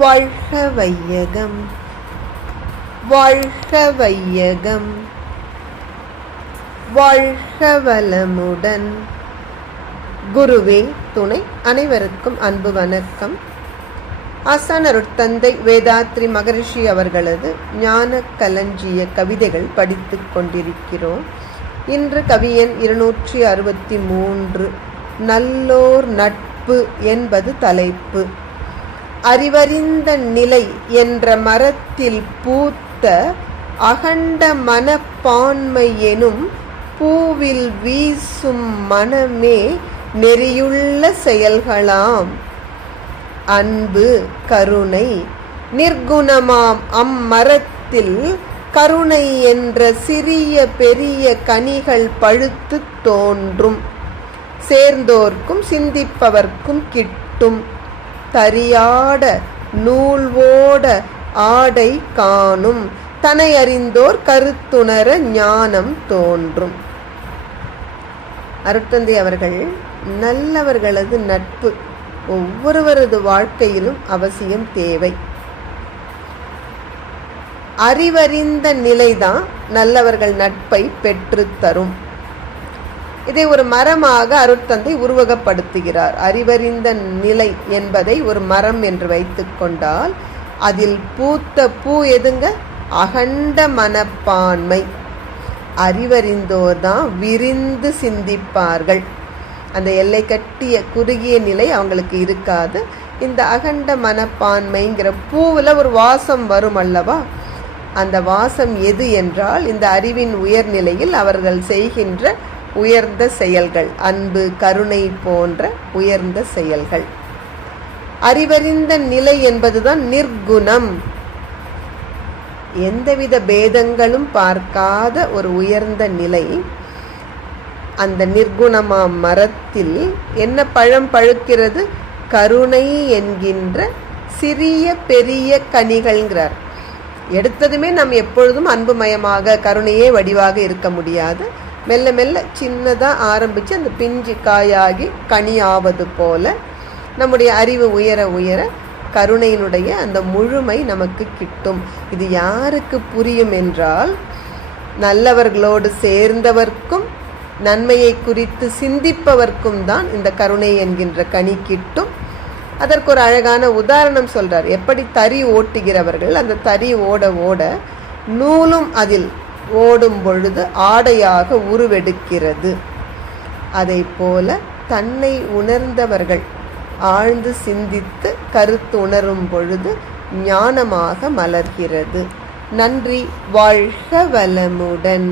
வாழ்க வையகம், வாழ்க வையகம், வாழ்க வளமுடன். குருவே துணை. அனைவருக்கும் அன்பு வணக்கம். ஆசான் அருட்தந்தை வேதாத்ரி மகரிஷி அவர்களது ஞான களஞ்சிய கவிதைகள் படித்துக் கொண்டிருக்கிறோம். இன்று கவியன் 263 நல்லோர் நட்பு என்பது தலைப்பு. அறிவறிந்த நிலை என்ற மரத்தில் பூத்த அகண்ட மனப்பான்மை எனும் பூவில் வீசும் மனமே நெறியுள்ள செயல்களாம். அன்பு கருணை நிர்குணமாம் அம்மரத்தில் கருணை என்ற சிறிய பெரிய கனிகள் பழுத்து தோன்றும். சேர்ந்தோர்க்கும் சிந்திப்பவர்க்கும் கிட்டும். தரியாட நூல்வோட ஆடை காணும். தனை அறிந்தோர் கருத்துணர ஞானம் தோன்றும். அருட்தந்தை அவர்கள் நல்லவர்களது நட்பு ஒவ்வொருவரது வாழ்க்கையிலும் அவசியம் தேவை. அறிவறிந்த நிலைதான் நல்லவர்கள் நட்பை பெற்று தரும். இதை ஒரு மரமாக அருட்தந்தை உருவகப்படுத்துகிறார். அறிவறிந்த நிலை என்பதை ஒரு மரம் என்று வைத்துக் கொண்டால் அதில் பூத்த பூ எதுங்க? அகண்ட மனப்பான்மை. அறிவறிந்தோர் தான் விரிந்து சிந்திப்பார்கள். அந்த எல்லை கட்டிய குறுகிய நிலை அவங்களுக்கு இருக்காது. இந்த அகண்ட மனப்பான்மைங்கிற பூவில் ஒரு வாசம் வரும் அல்லவா? அந்த வாசம் எது என்றால் இந்த அறிவின் உயர்நிலையில் அவர்கள் செய்கின்ற உயர்ந்த செயல்கள், அன்பு கருணை போன்ற உயர்ந்த செயல்கள். அறிவறிந்த நிலை என்பதுதான் நிர்குணம். எந்தவித பேதங்களும் பார்க்காத ஒரு உயர்ந்த நிலை. அந்த நிர்குணமாம் மரத்தில் என்ன பழம் பழுக்கிறது? கருணை என்கின்ற சிறிய பெரிய கனிகள்ங்கிறார். எடுத்ததுமே நாம் எப்பொழுதும் அன்புமயமாக கருணையே வடிவாக இருக்க முடியாது. மெல்ல மெல்ல சின்னதாக ஆரம்பித்து அந்த பிஞ்சு காயாகி கனியாவது போல நம்முடைய அறிவு உயர உயர கருணையினுடைய அந்த முழுமை நமக்கு கிட்டும். இது யாருக்கு புரியும் என்றால் நல்லவர்களோடு சேர்ந்தவர்க்கும் நன்மையை குறித்து சிந்திப்பவர்க்கும் தான் இந்த கருணை என்கின்ற கனி கிட்டும். அதற்கு ஒரு அழகான உதாரணம் சொல்றார். எப்படி தறி ஓட்டுகிறவர்கள் அந்த தறி ஓட ஓட நூலும் அதில் ஓடும் பொழுது ஆடையாக உருவெடுக்கிறது. அதை போல தன்னை உணர்ந்தவர்கள் ஆழ்ந்து சிந்தித்து கருத்து உணரும் பொழுது ஞானமாக மலர்கிறது. நன்றி. வாழ்க வளமுடன்.